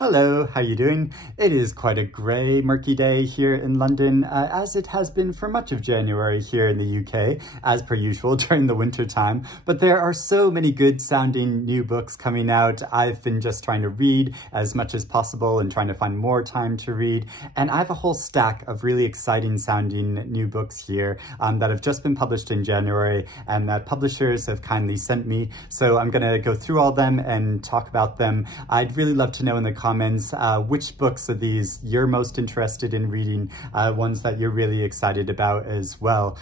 Hello, how you doing? It is quite a grey, murky day here in London, as it has been for much of January here in the UK, as per usual during the winter time. But there are so many good sounding new books coming out. I've been just trying to read as much as possible and trying to find more time to read. And I have a whole stack of really exciting sounding new books here that have just been published in January and that publishers have kindly sent me. So I'm going to go through all them and talk about them. I'd really love to know in the comments which books of these you're most interested in reading, ones that you're really excited about as well.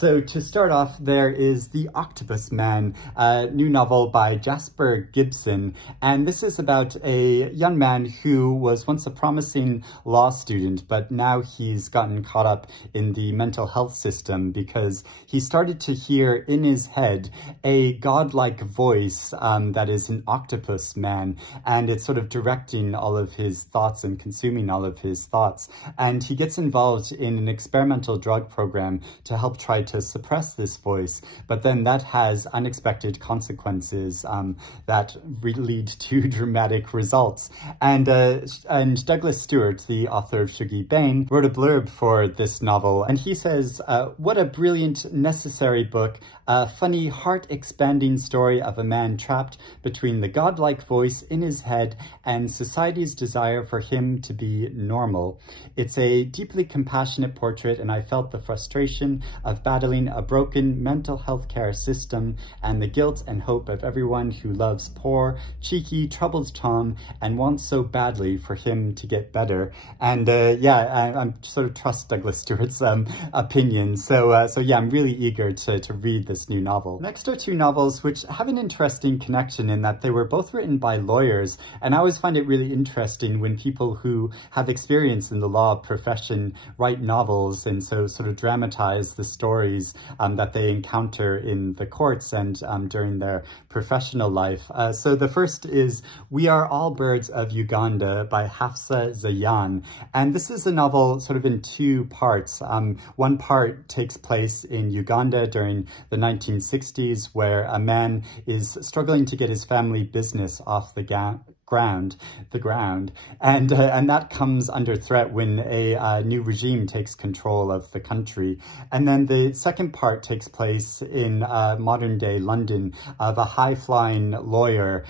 So to start off, there is The Octopus Man, a new novel by Jasper Gibson, and this is about a young man who was once a promising law student, but now he's gotten caught up in the mental health system because he started to hear in his head a godlike voice that is an octopus man, and it's sort of directing all of his thoughts and consuming all of his thoughts. And he gets involved in an experimental drug program to help try to suppress this voice. But then that has unexpected consequences that lead to dramatic results. And Douglas Stewart, the author of Sugar Bane, wrote a blurb for this novel. And he says, what a brilliant, necessary book. A funny, heart-expanding story of a man trapped between the godlike voice in his head and society's desire for him to be normal. It's a deeply compassionate portrait, and I felt the frustration of battling a broken mental health care system and the guilt and hope of everyone who loves poor, cheeky, troubled Tom and wants so badly for him to get better. And yeah, I sort of trust Douglas Stewart's opinion. So yeah, I'm really eager to read this new novel. Next are two novels which have an interesting connection in that they were both written by lawyers, and I always find it really interesting when people who have experience in the law profession write novels and so sort of dramatize the stories that they encounter in the courts and during their professional life. So the first is We Are All Birds of Uganda by Hafsa Zayyan, and this is a novel sort of in two parts. One part takes place in Uganda during the 1960s, where a man is struggling to get his family business off the ground, and that comes under threat when a new regime takes control of the country. And then the second part takes place in modern-day London of a high-flying lawyer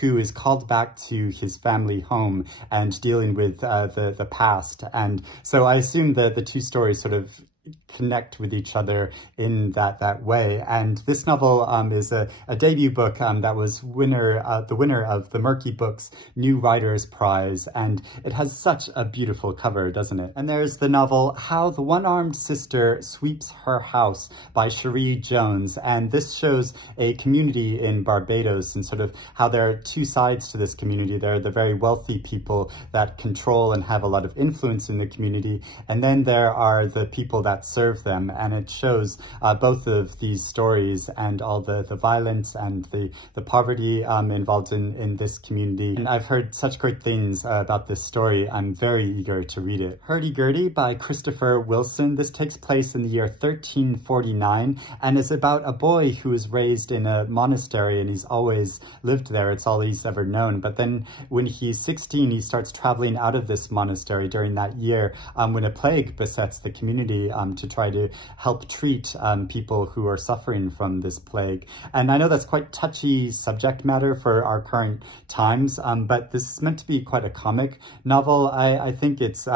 who is called back to his family home and dealing with the past. And so I assume that the two stories sort of connect with each other in that way. And this novel is a debut book that was the winner of the Murky Books New Writers Prize, and it has such a beautiful cover, doesn't it? And there's the novel How the One-Armed Sister Sweeps Her House by Cherie Jones, and this shows a community in Barbados and sort of how there are two sides to this community. There are the very wealthy people that control and have a lot of influence in the community, and then there are the people that serve them, and it shows both of these stories and all the violence and the poverty involved in this community. And I've heard such great things about this story. I'm very eager to read it. Hurty Gertie by Christopher Wilson. This takes place in the year 1349 and is about a boy who is raised in a monastery, and he's always lived there. It's all he's ever known. But then when he's 16, he starts traveling out of this monastery during that year when a plague besets the community to try to help treat people who are suffering from this plague. And I know that's quite touchy subject matter for our current times, but this is meant to be quite a comic novel. I think it's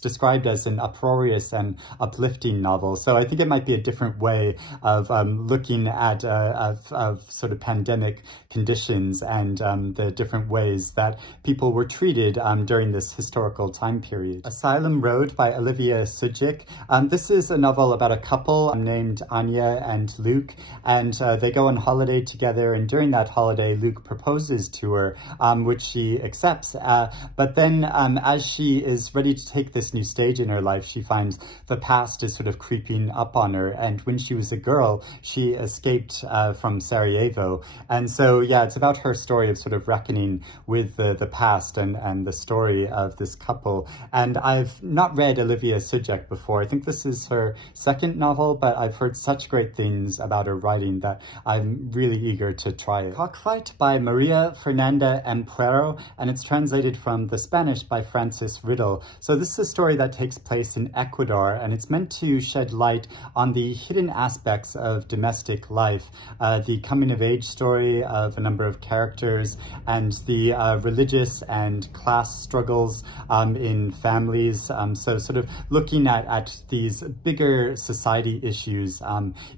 described as an uproarious and uplifting novel, so I think it might be a different way of looking at of sort of pandemic conditions and the different ways that people were treated during this historical time period. Asylum Road by Olivia Sudjic. This is a novel about a couple named Anya and Luke, and they go on holiday together, and during that holiday Luke proposes to her, which she accepts, but then as she is ready to take this new stage in her life, she finds the past is sort of creeping up on her, and when she was a girl she escaped from Sarajevo. And so yeah, it's about her story of sort of reckoning with the past and the story of this couple. And I've not read Olivia Sudjic before. I think this this is her second novel, but I've heard such great things about her writing that I'm really eager to try it. Cockfight by Maria Fernanda Ampuero, and it's translated from the Spanish by Francis Riddle. So this is a story that takes place in Ecuador, and it's meant to shed light on the hidden aspects of domestic life, the coming-of-age story of a number of characters, and the religious and class struggles in families. So sort of looking at these bigger society issues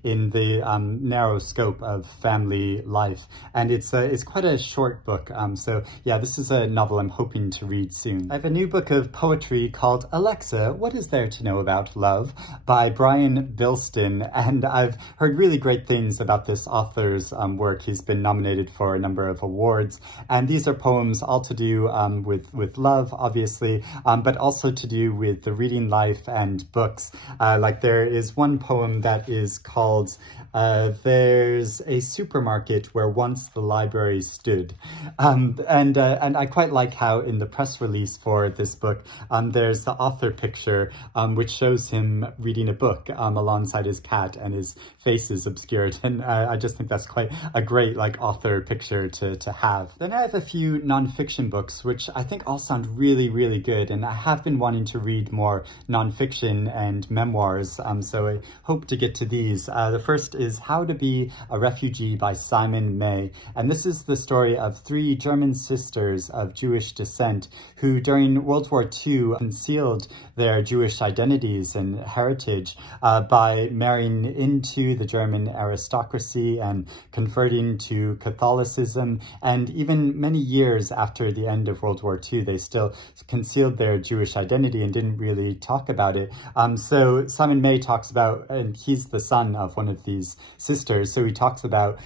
in the narrow scope of family life. And it's quite a short book. So yeah, this is a novel I'm hoping to read soon. I have a new book of poetry called Alexa, What Is There to Know About Love? By Brian Bilston. And I've heard really great things about this author's work. He's been nominated for a number of awards. And these are poems all to do with love, obviously, but also to do with the reading life and books. Like there is one poem that is called There's a Supermarket Where Once the Library Stood. And I quite like how in the press release for this book, there's the author picture, which shows him reading a book alongside his cat, and his face is obscured. And I just think that's quite a great author picture to have. Then I have a few nonfiction books, which I think all sound really, really good. And I have been wanting to read more nonfiction and memoirs, so I hope to get to these. The first is How to Be a Refugee by Simon May. And this is the story of three German sisters of Jewish descent who during World War II concealed their Jewish identities and heritage by marrying into the German aristocracy and converting to Catholicism. And even many years after the end of World War II, they still concealed their Jewish identity and didn't really talk about it. So Simon May talks about, and he's the son of one of these sisters, so he talks about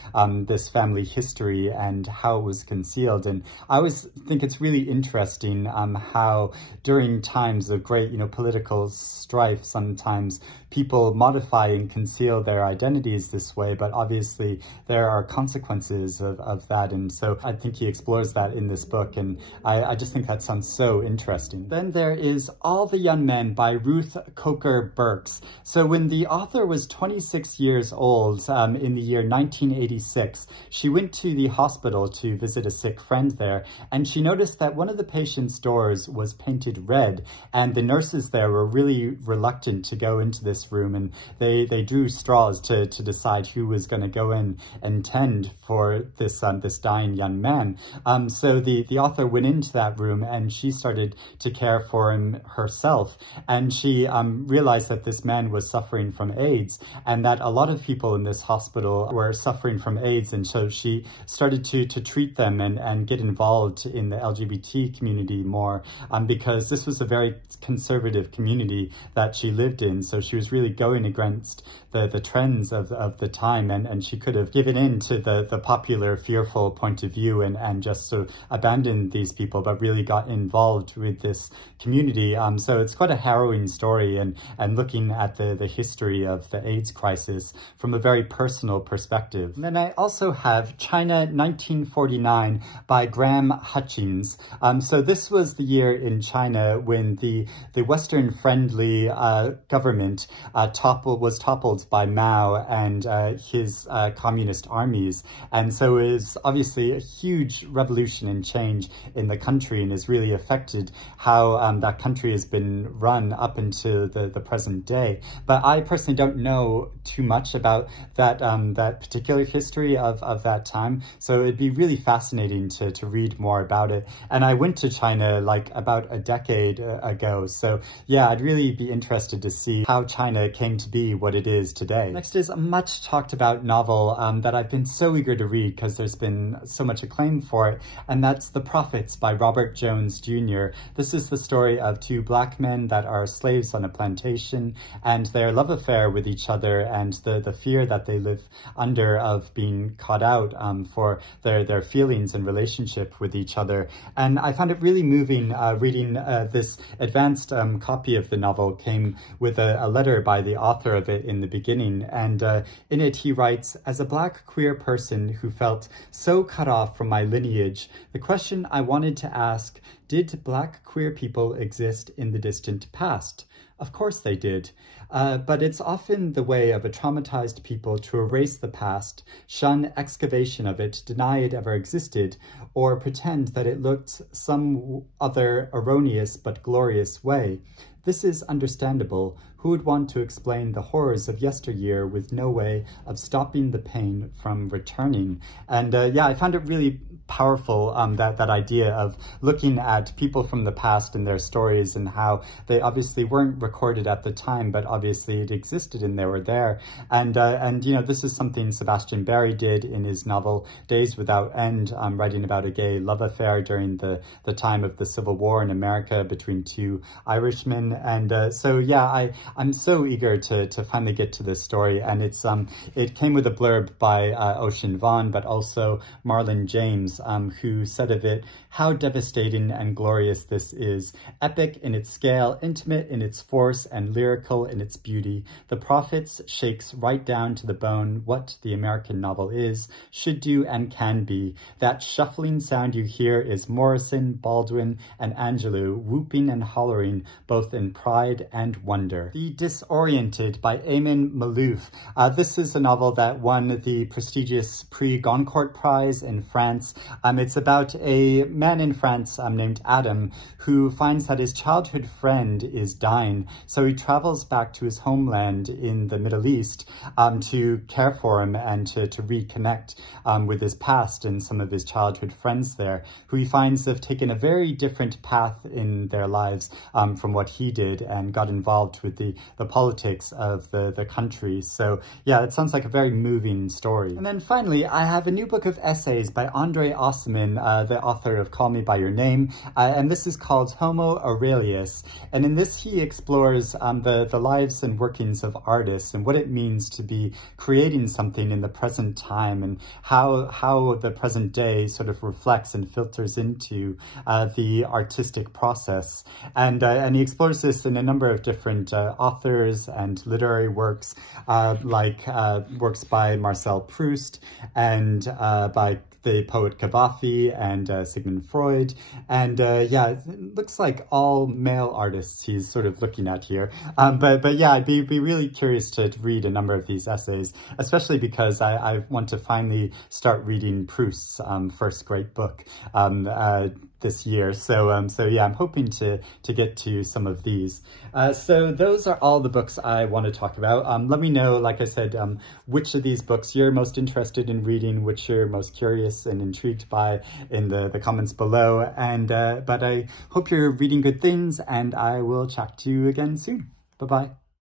this family history and how it was concealed. And I always think it's really interesting how during times of great, political strife, sometimes people modify and conceal their identities this way, but obviously there are consequences of that. And so I think he explores that in this book, and I just think that sounds so interesting. Then there is All the Young Men by Ruth Coker Burks. So when the author was 26 years old in the year 1986, she went to the hospital to visit a sick friend there, and she noticed that one of the patient's doors was painted red, and the nurses there were really reluctant to go into this room, and they drew straws to decide who was going to go in and tend for this dying young man. So the author went into that room, and she started to care for him herself, and she realized that this man was suffering from AIDS, and that a lot of people in this hospital were suffering from AIDS. And so she started to treat them and get involved in the LGBT community more, because this was a very conservative community that she lived in. So she was really going against the trends of the time, and she could have given in to the popular fearful point of view and just sort of abandoned these people, but really got involved with this community. So it's quite a harrowing story, and looking at the history of the AIDS crisis from a very personal perspective. And then I also have China 1949 by Graham Hutchings. So this was the year in China when the Western-friendly government was toppled by Mao and his communist armies. And so it is obviously a huge revolution and change in the country, and has really affected how that country has been run up until the present day. But I personally don't know too much about that particular history of that time, so it'd be really fascinating to read more about it. And I went to China about a decade ago, so yeah, I'd really be interested to see how China came to be what it is today. Next is a much talked about novel that I've been so eager to read because there's been so much acclaim for it, and that's The Prophets by Robert Jones Jr. This is the story of two black men that are slaves on a plantation, and their love affair with each other, and the fear that they live under of being caught out for their feelings and relationship with each other. And I found it really moving reading this advanced copy of the novel. Came with a letter by the author of it in the beginning, and in it he writes, "As a black queer person who felt so cut off from my lineage, the question I wanted to ask, did black queer people exist in the distant past? Of course they did. But it's often the way of a traumatized people to erase the past, shun excavation of it, deny it ever existed, or pretend that it looked some other erroneous but glorious way. This is understandable. Who would want to explain the horrors of yesteryear with no way of stopping the pain from returning? And yeah, I found it really powerful, that idea of looking at people from the past and their stories and how they obviously weren't recorded at the time, but obviously it existed and they were there. And you know, this is something Sebastian Barry did in his novel Days Without End, writing about a gay love affair during the time of the Civil War in America between two Irishmen. And so yeah, I'm so eager to finally get to this story. And it's it came with a blurb by Ocean Vaughn, but also Marlon James, who said of it, "How devastating and glorious this is, epic in its scale, intimate in its force, and lyrical in its beauty. The Prophets shakes right down to the bone what the American novel is, should do, and can be. That shuffling sound you hear is Morrison, Baldwin, and Angelou whooping and hollering, both in pride and wonder." The Disoriented by Amin Maalouf. This is a novel that won the prestigious Prix Goncourt Prize in France. It's about a man in France named Adam who finds that his childhood friend is dying. So he travels back to his homeland in the Middle East to care for him and to reconnect with his past and some of his childhood friends there, who he finds have taken a very different path in their lives from what he did and got involved with the politics of the country. So yeah, it sounds like a very moving story. And then finally, I have a new book of essays by Andre Aciman, the author of Call Me By Your Name, and this is called Homo Aurelius. And in this, he explores the lives and workings of artists and what it means to be creating something in the present time and how the present day sort of reflects and filters into the artistic process. And he explores this in a number of different authors and literary works, like works by Marcel Proust and by the poet Cavafy and Sigmund Freud. And yeah, it looks like all male artists he's sort of looking at here. But yeah, I'd be really curious to read a number of these essays, especially because I want to finally start reading Proust's first great book this year. So yeah, I'm hoping to get to some of these. So those are all the books I want to talk about. Let me know, like I said, which of these books you're most interested in reading, which you're most curious and intrigued by in the comments below. And but I hope you're reading good things, and I will chat to you again soon. Bye-bye.